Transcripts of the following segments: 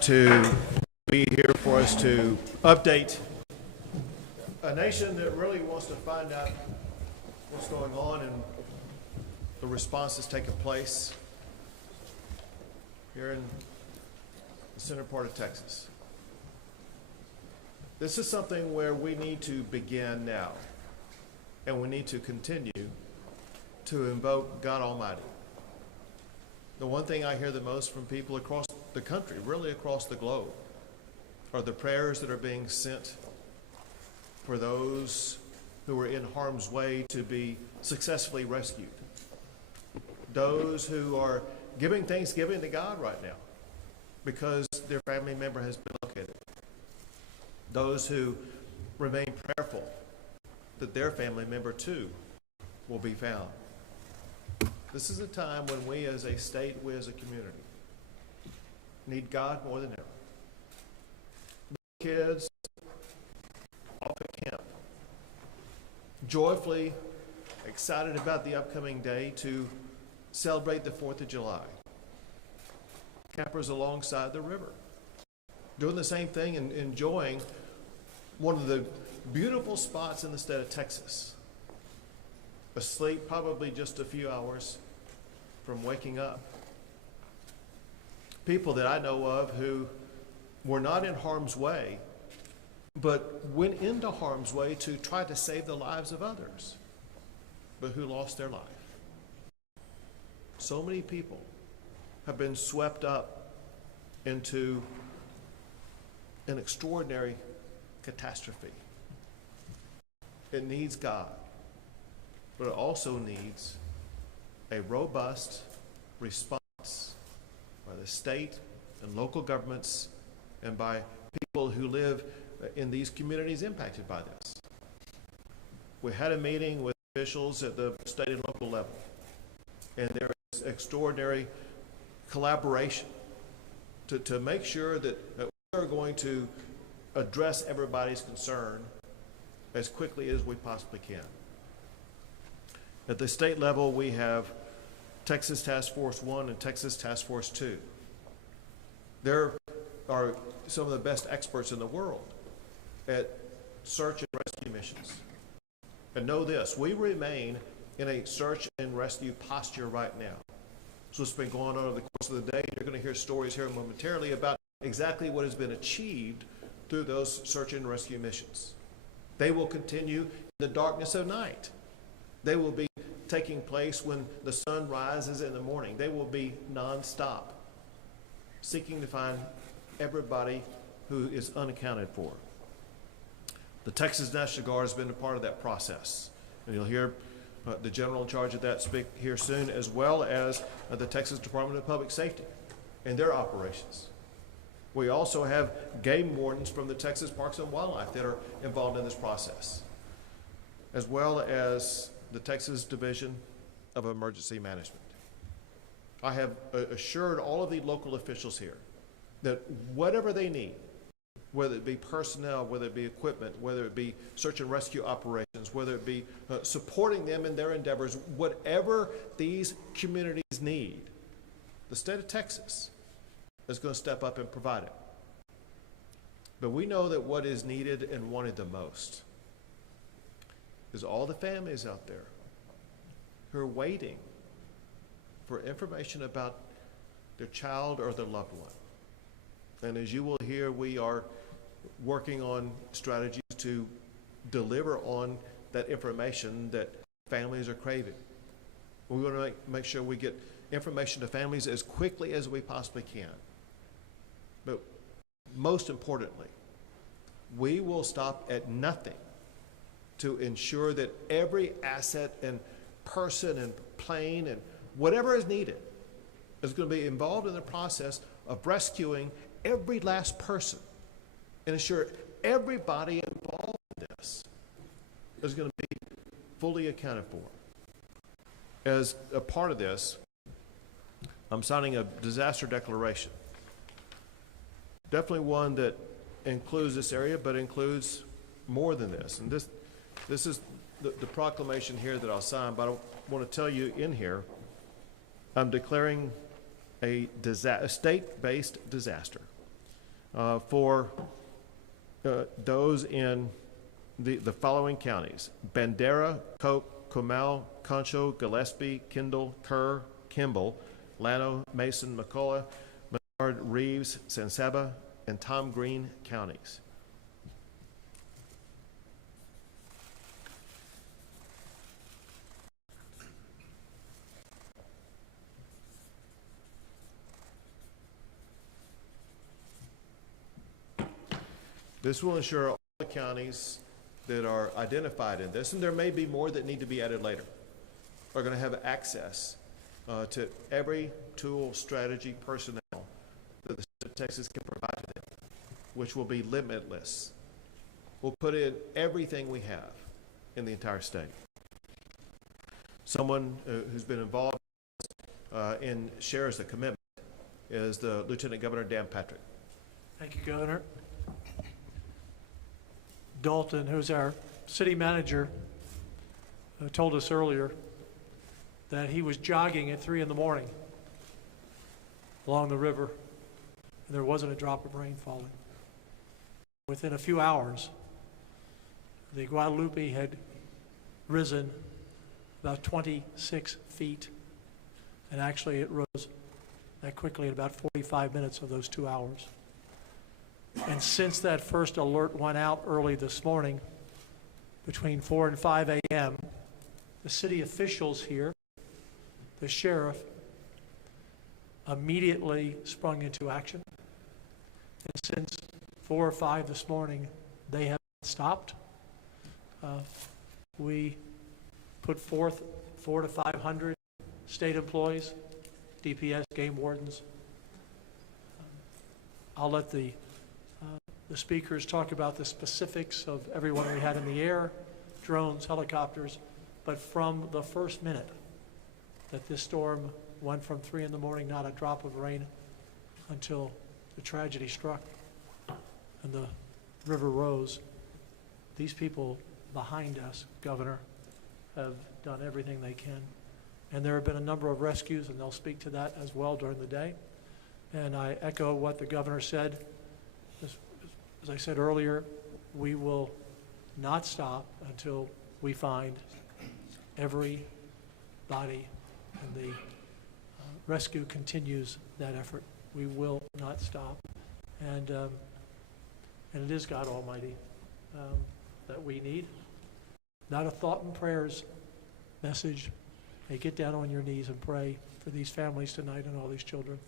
to be here for us to update a nation that really wants to find out what's going on and the response that's taking place here in the center part of Texas. This is something where we need to begin now, and we need to continue to invoke God Almighty. The one thing I hear the most from people across the country, really across the globe, are the prayers that are being sent for those who are in harm's way to be successfully rescued. Those who are giving thanksgiving to God right now because their family member has been located. Those who remain prayerful that their family member too will be found. This is a time when we as a state, we as a community, need God more than ever. Kids off at camp, joyfully excited about the upcoming day to celebrate the 4th of July. Campers alongside the river, doing the same thing and enjoying one of the beautiful spots in the state of Texas. Asleep probably just a few hours from waking up. People that I know of who were not in harm's way, but went into harm's way to try to save the lives of others, but who lost their life. So many people have been swept up into an extraordinary catastrophe. It needs God, but it also needs a robust response by the state and local governments and by people who live in these communities impacted by this. We had a meeting with officials at the state and local level, and there is extraordinary collaboration to make sure that we are going to address everybody's concern as quickly as we possibly can. At the state level, we have Texas Task Force 1 and Texas Task Force 2. There are some of the best experts in the world at search and rescue missions. And know this, we remain in a search and rescue posture right now. So it's been going on over the course of the day. You're going to hear stories here momentarily about exactly what has been achieved through those search and rescue missions. They will continue in the darkness of night. They will be taking place when the sun rises in the morning. They will be nonstop, seeking to find everybody who is unaccounted for. The Texas National Guard has been a part of that process. And you'll hear the general in charge of that speak here soon, as well as the Texas Department of Public Safety and their operations. We also have game wardens from the Texas Parks and Wildlife that are involved in this process, as well as the Texas Division of Emergency Management. I have assured all of the local officials here that whatever they need, whether it be personnel, whether it be equipment, whether it be search and rescue operations, whether it be supporting them in their endeavors, whatever these communities need, the state of Texas is going to step up and provide it. But we know that what is needed and wanted the most is all the families out there who are waiting for information about their child or their loved one. And as you will hear, we are working on strategies to deliver on that information that families are craving. We want to make sure we get information to families as quickly as we possibly can. But most importantly, we will stop at nothing to ensure that every asset and person and plane and whatever is needed is going to be involved in the process of rescuing every last person and ensure everybody involved in this is going to be fully accounted for. As a part of this, I'm signing a disaster declaration. Definitely one that includes this area, but includes more than this. And this is the proclamation here that I'll sign, but I want to tell you in here, I'm declaring a state-based disaster for those in the following counties: Bandera, Coke, Comal, Concho, Gillespie, Kendall, Kerr, Kimball, Llano, Mason, McCullough, Menard, Reeves, San Saba, and Tom Green counties. This will ensure all the counties that are identified in this, and there may be more that need to be added later, are going to have access to every tool, strategy, personnel that the state of Texas can provide to them, which will be limitless. We'll put in everything we have in the entire state. Someone who's been involved and shares the commitment is the Lieutenant Governor Dan Patrick. Thank you, Governor. Dalton, who's our city manager, told us earlier that he was jogging at 3 in the morning along the river, and there wasn't a drop of rain falling. Within a few hours, the Guadalupe had risen about 26 feet, and actually it rose that quickly in about 45 minutes of those 2 hours. And since that first alert went out early this morning, between 4 and 5 a.m., the city officials here, the sheriff, immediately sprung into action. And since 4 or 5 this morning, they have stopped. We put forth 400 to 500 state employees, DPS, game wardens. I'll let the speakers talk about the specifics of everyone we had in the air, drones, helicopters, but from the first minute that this storm went from 3 in the morning, not a drop of rain, until the tragedy struck and the river rose, these people behind us, Governor, have done everything they can. And there have been a number of rescues, and they'll speak to that as well during the day. And I echo what the Governor said. As I said earlier, we will not stop until we find every body, and the rescue continues that effort. We will not stop. And it is God Almighty that we need. Not a thought and prayers message. Hey, get down on your knees and pray for these families tonight and all these children.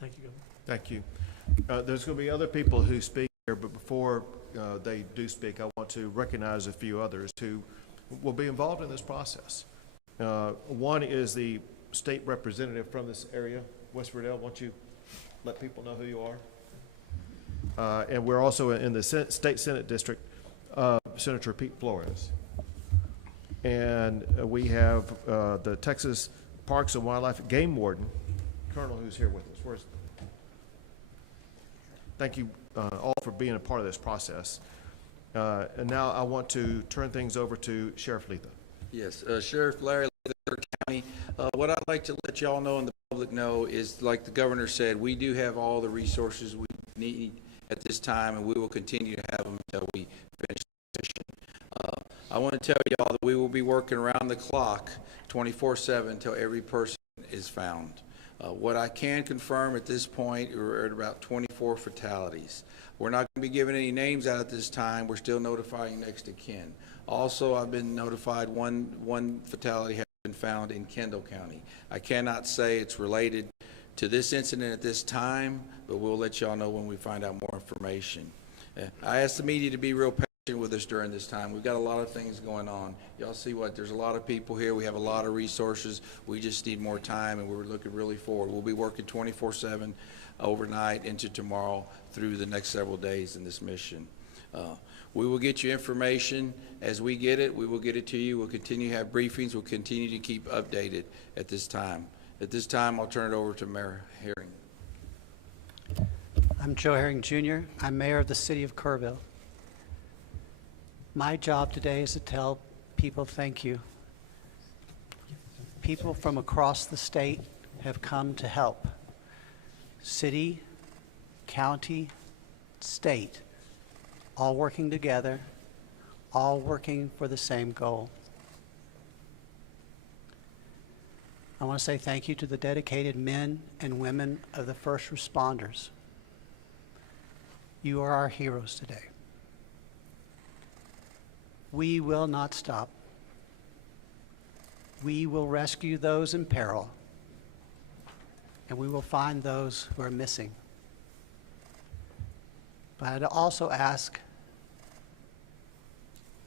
Thank you, Governor. Thank you. There's going to be other people who speak here, but before they do speak, I want to recognize a few others who will be involved in this process. One is the state representative from this area, West Riddell. Won't you let people know who you are? And we're also in the state Senate district, Senator Pete Flores. And we have the Texas Parks and Wildlife Game Warden, Colonel, who's here with us. Thank you all for being a part of this process. And now I want to turn things over to Sheriff Letha. Yes, Sheriff Larry Letha, County. What I'd like to let y'all know and the public know is, like the Governor said, we do have all the resources we need at this time, and we will continue to have them until we finish the mission. I want to tell y'all that we will be working around the clock 24/7 until every person is found. What I can confirm at this point, we're at about 24 fatalities. We're not going to be giving any names out at this time. We're still notifying next of kin. Also, I've been notified one fatality has been found in Kendall County. I cannot say it's related to this incident at this time, but we'll let y'all know when we find out more information. I asked the media to be real patient with us during this time. We've got a lot of things going on. Y'all see what? There's a lot of people here. We have a lot of resources. We just need more time, and we're looking really forward. We'll be working 24/7 overnight into tomorrow through the next several days in this mission. We will get you information as we get it. We will get it to you. We'll continue to have briefings. We'll continue to keep updated at this time. At this time, I'll turn it over to Mayor Herring. I'm Joe Herring, Jr. I'm mayor of the city of Kerrville. My job today is to tell people thank you. People from across the state have come to help. City, county, state, all working together, all working for the same goal. I want to say thank you to the dedicated men and women of the first responders. You are our heroes today. We will not stop. We will rescue those in peril, and we will find those who are missing. But I'd also ask,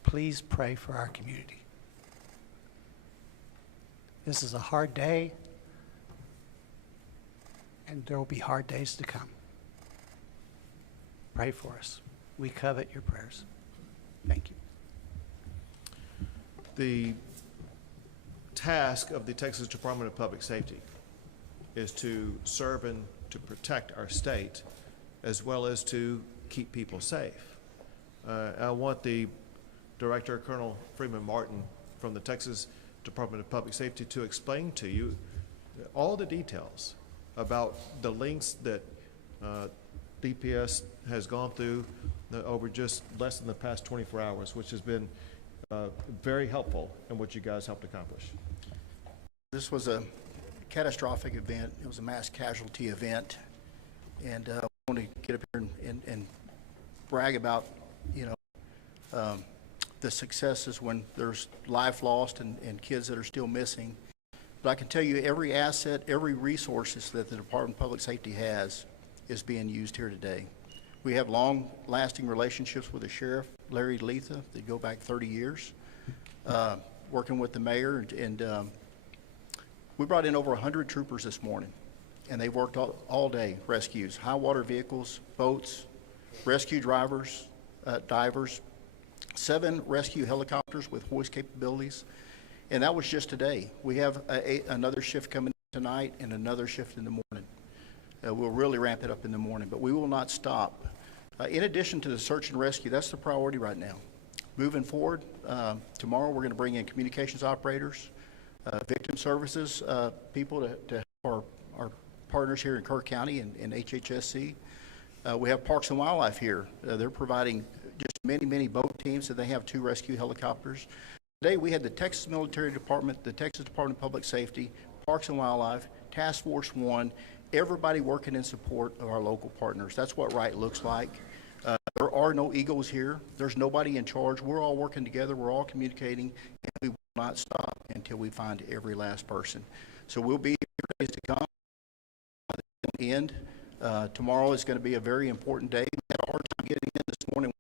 please pray for our community. This is a hard day, and there will be hard days to come. Pray for us. We covet your prayers. Thank you. The task of the Texas Department of Public Safety is to serve and to protect our state, as well as to keep people safe. I want the Director, Colonel Freeman Martin from the Texas Department of Public Safety to explain to you all the details about the links that DPS has gone through over just less than the past 24 hours, which has been very helpful in what you guys helped accomplish. This was a catastrophic event. It was a mass casualty event. And I want to get up here and brag about, the successes when there's life lost and kids that are still missing. But I can tell you every asset, every resources that the Department of Public Safety has is being used here today. We have long-lasting relationships with the Sheriff, Larry Letha, that go back 30 years, working with the mayor. And we brought in over 100 troopers this morning, and they worked all day, rescues, high water vehicles, boats, rescue drivers, divers, 7 rescue helicopters with hoist capabilities, and that was just today. We have another shift coming tonight and another shift in the morning. We'll really ramp it up in the morning, but we will not stop. In addition to the search and rescue, that's the priority right now. Moving forward, tomorrow we're going to bring in communications operators, victim services people to help our partners here in Kirk County and HHSC. We have Parks and Wildlife here. They're providing just many boat teams, so they have 2 rescue helicopters. Today we had the Texas Military Department, the Texas Department of Public Safety, Parks and Wildlife, Task Force 1, everybody working in support of our local partners. That's what right looks like. There are no egos here. There's nobody in charge. We're all working together. We're all communicating, and we will not stop until we find every last person. So we'll be here for days to come. End. Tomorrow is going to be a very important day. We had a hard time getting in this morning.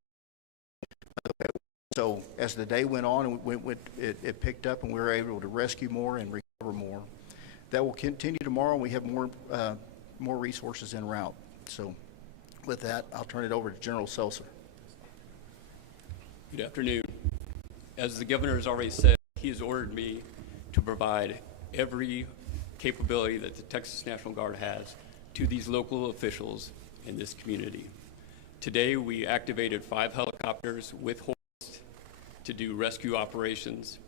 So as the day went on, and it picked up, and we were able to rescue more and recover more. That will continue tomorrow. We have more resources en route. So with that, I'll turn it over to General Seltzer. Good afternoon. As the governor has already said, he has ordered me to provide every capability that the Texas National Guard has to these local officials in this community. Today, we activated 5 helicopters with hoist to do rescue operations.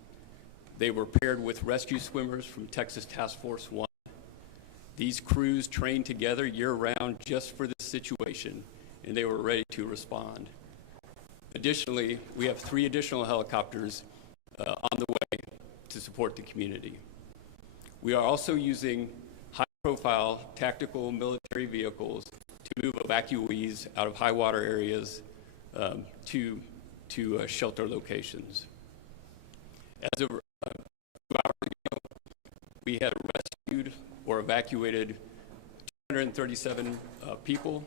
They were paired with rescue swimmers from Texas Task Force 1. These crews trained together year-round just for this situation, and they were ready to respond. Additionally, we have 3 additional helicopters on the way to support the community. We are also using high-profile tactical military vehicles to move evacuees out of high water areas to shelter locations. As of 2 hours ago, we had rescued or evacuated 237 people,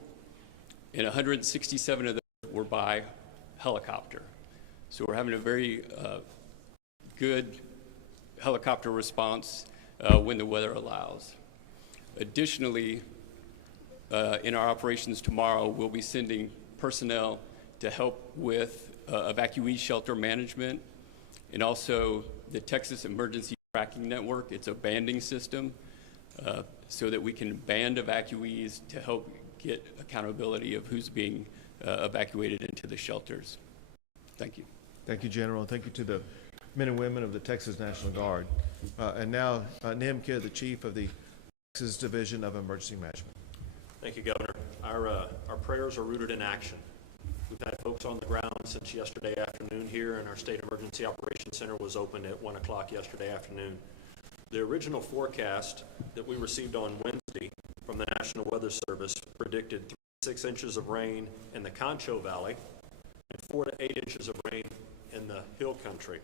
and 167 of those were by helicopter. So we're having a very good helicopter response when the weather allows. Additionally, in our operations tomorrow, we'll be sending personnel to help with evacuee shelter management, and also the Texas Emergency Tracking Network. It's a banding system so that we can band evacuees to help get accountability of who's being evacuated into the shelters. Thank you. Thank you, General, and thank you to the men and women of the Texas National Guard. And now, Nim Kidd, the Chief of the Texas Division of Emergency Management. Thank you, Governor. Our prayers are rooted in action. We've had folks on the ground since yesterday afternoon here, and our State Emergency Operations Center was opened at 1 o'clock yesterday afternoon. The original forecast that we received on Wednesday from the National Weather Service predicted 3 to 6 inches of rain in the Concho Valley and 4 to 8 inches of rain in the hill country.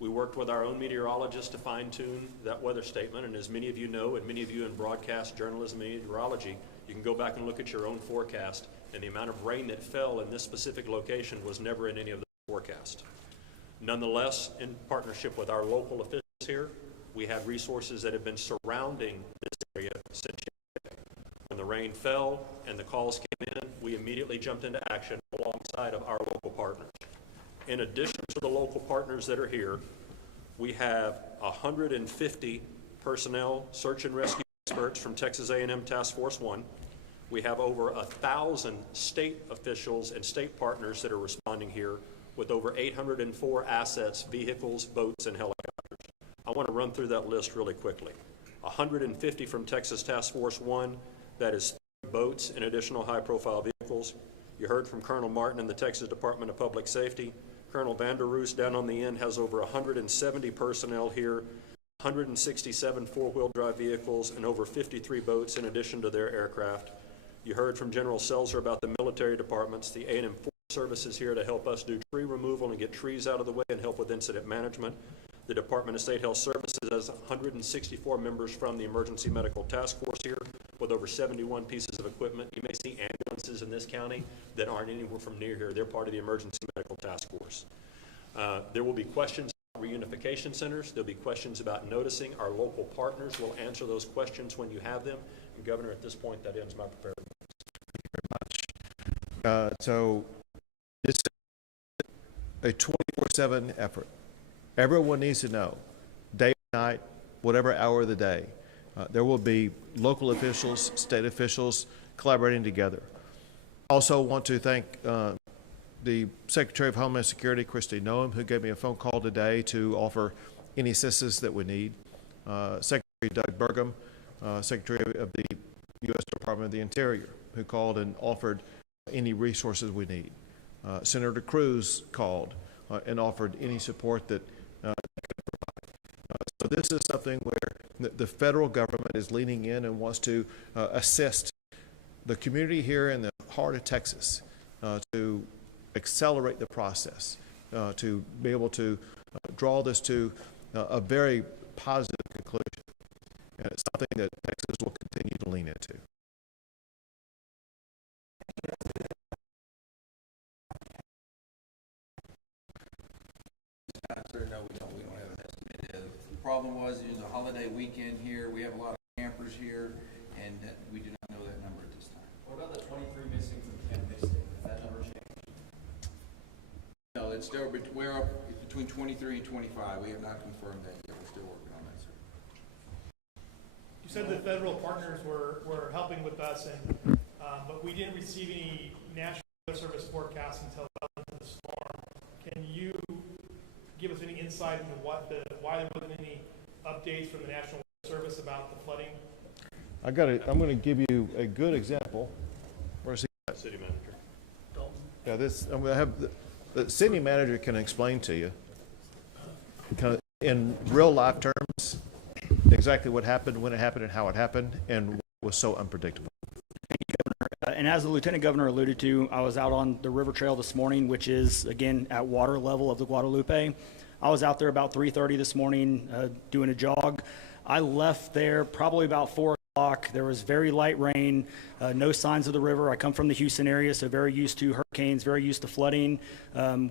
We worked with our own meteorologists to fine-tune that weather statement, and as many of you know, and many of you in broadcast journalism and meteorology, you can go back and look at your own forecast, and the amount of rain that fell in this specific location was never in any of the forecast. Nonetheless, in partnership with our local officials here, we have resources that have been surrounding this area since yesterday. When the rain fell and the calls came in, we immediately jumped into action alongside of our local partners. In addition to the local partners that are here, we have 150 personnel, search and rescue experts from Texas A&M Task Force 1. We have over 1,000 state officials and state partners that are responding here with over 804 assets, vehicles, boats, and helicopters. I want to run through that list really quickly. 150 from Texas Task Force 1, that is 30 boats and additional high-profile vehicles. You heard from Colonel Martin in the Texas Department of Public Safety. Colonel Vanderroos down on the end has over 170 personnel here, 167 four-wheel drive vehicles, and over 53 boats in addition to their aircraft. You heard from General Seltzer about the military departments. The A&M Forest Service is here to help us do tree removal and get trees out of the way and help with incident management. The Department of State Health Services has 164 members from the Emergency Medical Task Force here with over 71 pieces of equipment. You may see ambulances in this county that aren't anywhere from near here. They're part of the Emergency Medical Task Force. There will be questions about reunification centers. There'll be questions about noticing. Our local partners will answer those questions when you have them. And Governor, at this point, that ends my prepared remarks. So this is a 24/7 effort. Everyone needs to know, day or night, whatever hour of the day, there will be local officials, state officials collaborating together. Also want to thank the Secretary of Homeland Security, Kristi Noem, who gave me a phone call today to offer any assistance that we need. Secretary Doug Burgum, Secretary of the U.S. Department of the Interior, who called and offered any resources we need. Senator Cruz called and offered any support that could provide. So this is something where the federal government is leaning in and wants to assist the community here in the heart of Texas to accelerate the process, to be able to draw this to a very positive conclusion. And it's something that Texas will continue to lean into. No, we don't have an estimate. The problem was, there's a holiday weekend here, we have a lot of campers here, and we do not know that number at this time. What about the 23 missing from Camp Bay State? Has that number changed? No, it's still, we're up between 23 and 25. We have not confirmed that yet. We're still working on that, sir. You said the federal partners were helping with us, and but we didn't receive any National Weather Service forecast until well into the storm. Can you give us any insight into why there wasn't any updates from the National Weather Service about the flooding? I'm going to give you a good example. Where's he at? City Manager. Yeah, I'm going to have the city manager can explain to you kind of in real life terms exactly what happened, when it happened, and how it happened, and what was so unpredictable. And as the Lieutenant Governor alluded to, I was out on the river trail this morning, which is, again, at water level of the Guadalupe. I was out there about 3:30 this morning doing a jog. I left there probably about 4 o'clock. There was very light rain, no signs of the river. I come from the Houston area, so very used to hurricanes, very used to flooding.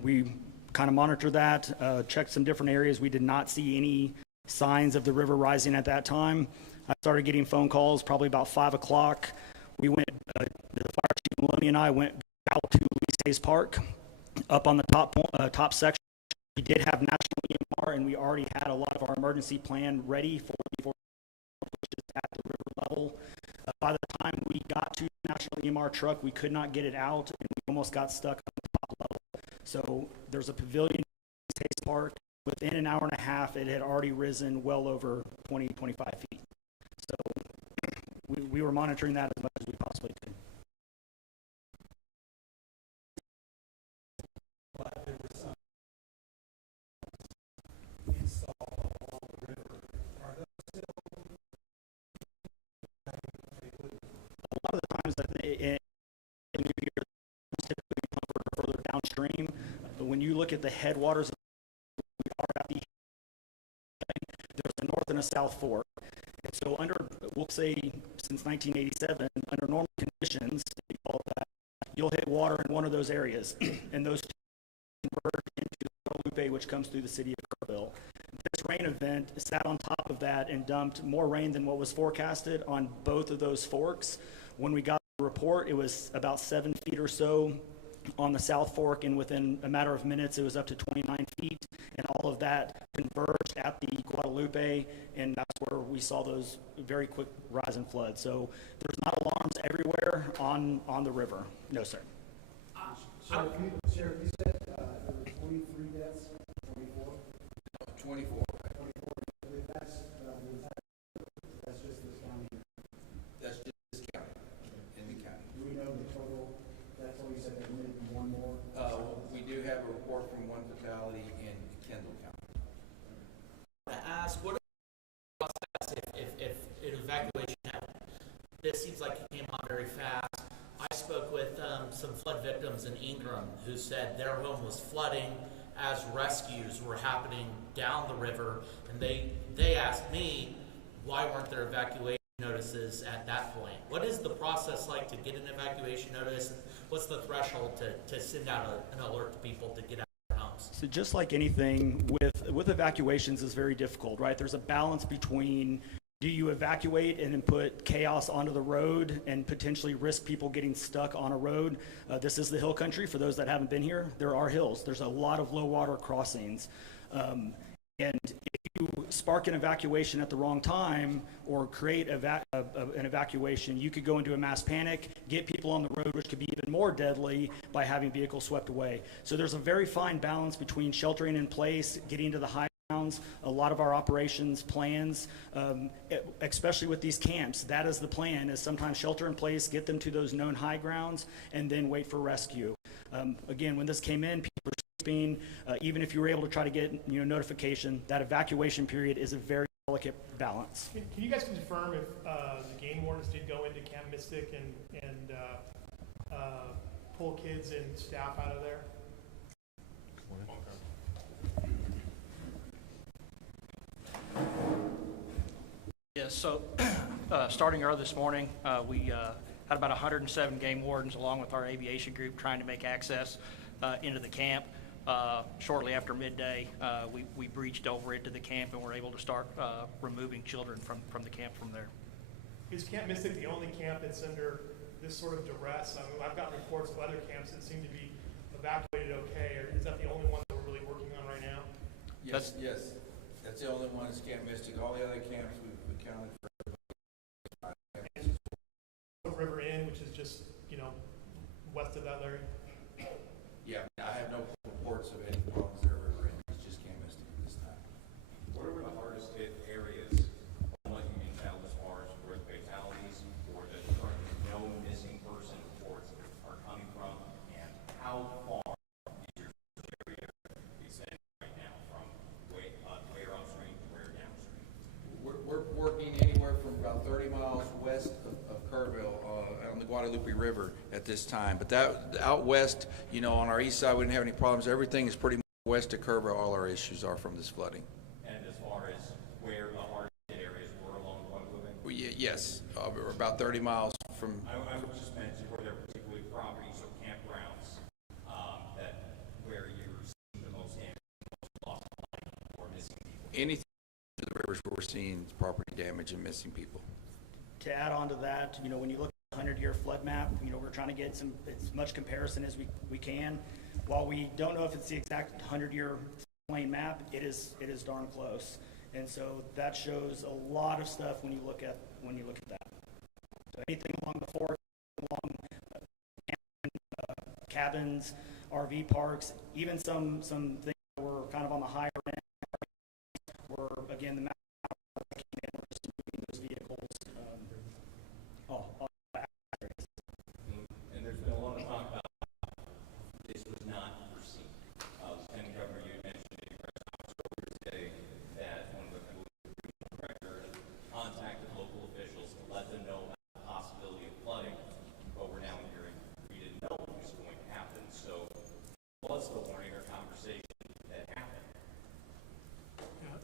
We kind of monitored that, checked some different areas. We did not see any signs of the river rising at that time. I started getting phone calls probably about 5 o'clock. We went, the fire chief Maloney and I went out to Lee Stays Park. Up on the top section, we did have national EMR, and we already had a lot of our emergency plan ready for which is at the river level. By the time we got to the national EMR truck, we could not get it out, and we almost got stuck on the top level. So there's a pavilion in Stays Park. Within an hour and a half, it had already risen well over 20, 25 feet. So we were monitoring that as much as we possibly could. times in New Year, typically further downstream. But when you look at the headwaters, we are at the there's a north and a south fork. And so we'll say since 1987, under normal conditions, you'll hit water in one of those areas, and those converge into Guadalupe, which comes through the city of Kerrville. This rain event sat on top of that and dumped more rain than what was forecasted on both of those forks. When we got the report, it was about 7 feet or so on the South Fork, and within a matter of minutes, it was up to 29 feet, and all of that converged at the Guadalupe, and that's where we saw those very quick rise in flood. So there's not alarms everywhere on the river. No, sir. Sheriff, you said there were 23 deaths, 24? 24. 24. That's just this county. That's just this county, in the county. Do we know the total? That's all you said, there may be one more? We do have a report from one fatality in Kendall County. To ask, what is the process if an evacuation happened? This seems like it came on very fast. I spoke with some flood victims in Ingram who said their home was flooding as rescues were happening down the river, and they asked me, why weren't there evacuation notices at that point? What is the process like to get an evacuation notice, and what's the threshold to send out an alert to people to get out of their homes? So just like anything with evacuations is very difficult, right? There's a balance between, do you evacuate and then put chaos onto the road and potentially risk people getting stuck on a road? This is the hill country. For those that haven't been here, there are hills. There's a lot of low water crossings. And if you spark an evacuation at the wrong time or create an evacuation, you could go into a mass panic, get people on the road, which could be even more deadly by having vehicles swept away. So there's a very fine balance between sheltering in place, getting to the high grounds. A lot of our operations plans, especially with these camps, that is the plan, is sometimes shelter in place, get them to those known high grounds, and then wait for rescue. Again, when this came in, people were sleeping. Even if you were able to try to get notification, that evacuation period is a very delicate balance. Can you guys confirm if the game wardens did go into Camp Mystic and pull kids and staff out of there? Yes, so starting early this morning, we had about 107 game wardens along with our aviation group trying to make access into the camp. Shortly after midday, we breached over into the camp and were able to start removing children from the camp from there. Is Camp Mystic the only camp that's under this sort of duress? I mean, I've gotten reports of other camps that seem to be evacuated okay. Or is that the only one that we're really working on right now? Yes, that's the only one is Camp Mystic. All the other camps we've accounted for. River Inn, which is just, west of that, Larry? Yeah, I have no reports of any problems there at River Inn. It's just Camp Mystic at this time. What are the hardest hit areas, what you can tell as far as where the fatalities or the current no missing person reports are coming from, and how far is your area extending right now from where upstream to where downstream? We're working anywhere from about 30 miles west of Kerrville on the Guadalupe River at this time. But that out west, on our east side, we didn't have any problems. Everything is pretty much west of Kerrville. All our issues are from this flooding. And as far as where the hardest hit areas were along Guadalupe? Yes, we're about 30 miles from. I was just mentioning were there particularly properties or campgrounds where you're seeing the most damage, the most loss of life, or missing people? Anything to the rivers where we're seeing property damage and missing people. To add on to that, when you look at the 100-year flood map, we're trying to get as much comparison as we can. While we don't know if it's the exact 100-year plain map, it is darn close. And so that shows a lot of stuff when you look at that. So anything along the fork, along cabins, RV parks, even some things that were kind of on the higher end, were again the map came in, we're just moving those vehicles. And there's been a lot of talk about this was not foreseen. Lieutenant Governor, you mentioned in your press conference earlier today that one of the regional director contacted local officials to let them know about the possibility of flooding.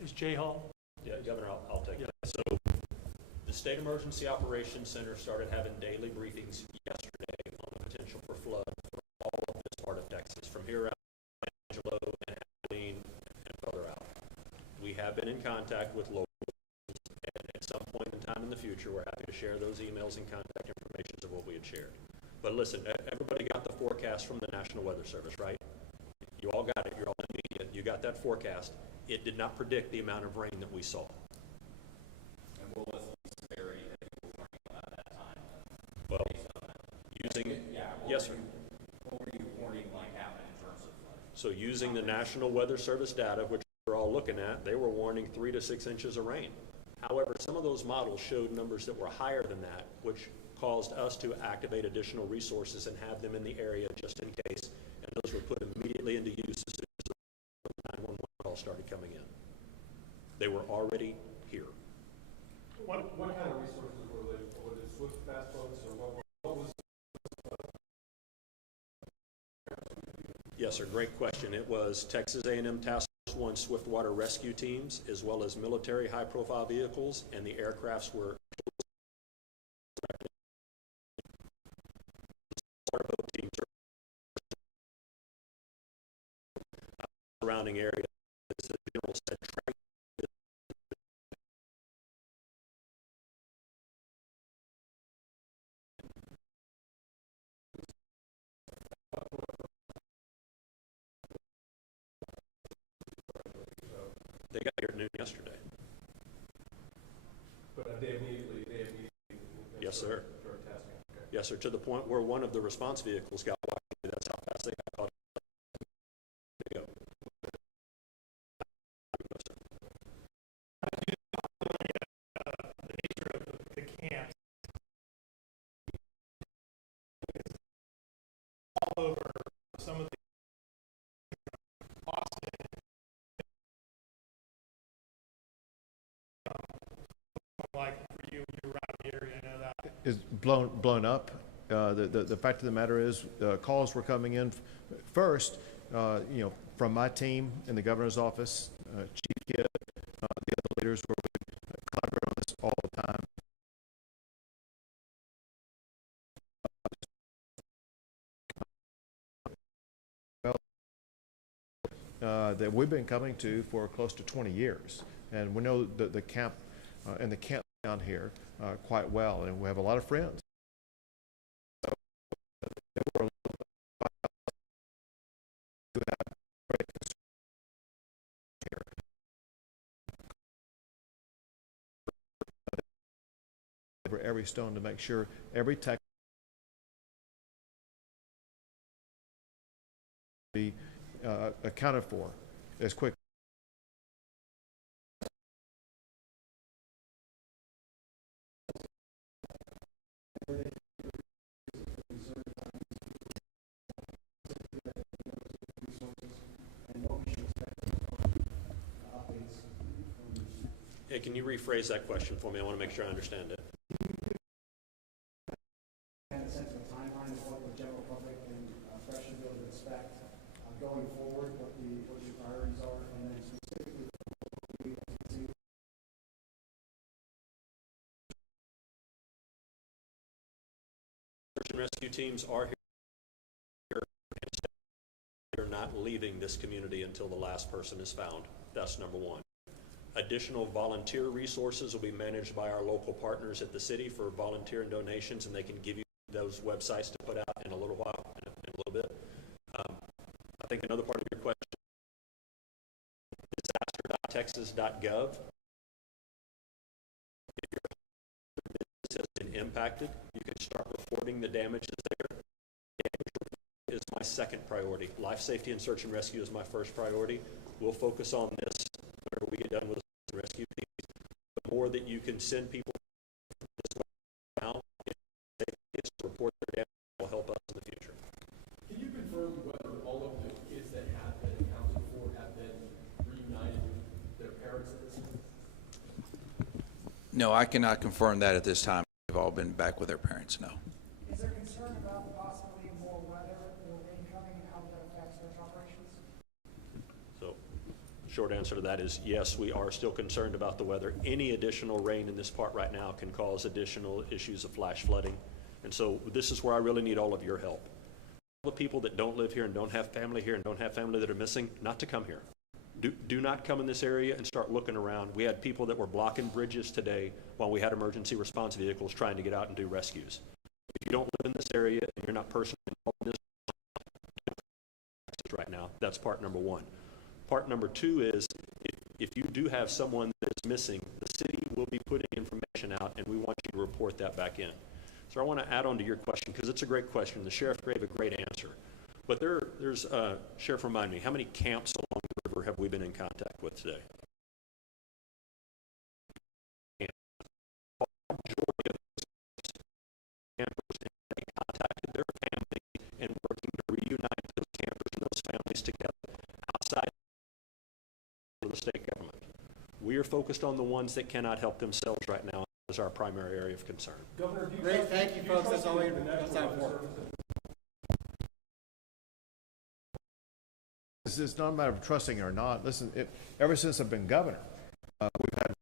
Is Jay Hall? Yeah, Governor, I'll take that. So the State Emergency Operations Center started having daily briefings yesterday on the potential for flood for all of this part of Texas, from here out, Angelo and Abilene and further out. We have been in contact with locals, and at some point in time in the future, we're happy to share those emails and contact information of what we had shared. But listen, everybody got the forecast from the National Weather Service, right? You all got it. You're all in media. You got that forecast. It did not predict the amount of rain that we saw. And what was the severity that you were warning about at that time? Well, using, yes, sir. What were you warning like happened in terms of flooding? So using the National Weather Service data, which we're all looking at, they were warning 3 to 6 inches of rain. However, some of those models showed numbers that were higher than that, which caused us to activate additional resources and have them in the area just in case. And those were put immediately into use as soon as the 911 call started coming in. They were already here. What kind of resources were they? Was it swift fast boats or what was? Yes, sir. Great question. It was Texas A&M Task Force 1 Swiftwater rescue teams, as well as military high-profile vehicles, and the aircrafts were boat teams surrounding area. As the general said, they got here at noon yesterday. But they immediately. Yes, sir. Started testing. Okay. Yes, sir. To the point where one of the response vehicles got wiped. That's how fast they got caught. There you go. The nature of the camp all over some of the Austin. Like for you, you're around the area, I know that. Is blown up. The fact of the matter is, calls were coming in first, from my team in the governor's office, Chief Kidd, the other leaders where we collaborate on this all the time. That we've been coming to for close to 20 years, and we know the camp and the camp down here quite well, and we have a lot of friends. So, they were a little bit great here. For every stone to make sure every tech be accounted for as quick. Hey, can you rephrase that question for me? I want to make sure I understand it. And a sense of a timeline of what the general public and fresh should be able to expect going forward, what your priorities are, and then specifically Search and rescue teams are here, and they're not leaving this community until the last person is found. That's number one. Additional volunteer resources will be managed by our local partners at the city for volunteer and donations, and they can give you those websites to put out in a little while, in a little bit. I think another part of your question, disaster.texas.gov. If your business has been impacted, you can start reporting the damages there. Damage is my second priority. Life safety and search and rescue is my first priority. We'll focus on this whenever we get done with the rescue piece. The more that you can send people this way around, it's to report their damage will help us in the future. Can you confirm whether all of the kids that have been accounted for have been reunited with their parents at this time? No, I cannot confirm that at this time. They've all been back with their parents, no. Is there concern about possibly more weather or rain coming and how that affects search operations? So, Short answer to that is yes, we are still concerned about the weather. Any additional rain in this part right now can cause additional issues of flash flooding. And so this is where I really need all of your help. All the people that don't live here and don't have family here and don't have family that are missing, not to come here. Do not come in this area and start looking around. We had people that were blocking bridges today while we had emergency response vehicles trying to get out and do rescues. If you don't live in this area and you're not personally involved in this right now, that's part number one. Part number two is if you do have someone that's missing, the city will be putting information out and we want you to report that back in. So I want to add on to your question because it's a great question. The sheriff gave a great answer. But there's, Sheriff, remind me, how many camps along the river have we been in contact with today? And the majority of those campers have contacted their families and working to reunite those campers and those families together outside of the state government. We are focused on the ones that cannot help themselves right now as our primary area of concern. Governor, do you Great, trust- thank you, do folks. trust That's all we have the National time Weather for. Service? It's not a matter of trusting or not. Listen, ever since I've been governor, we've had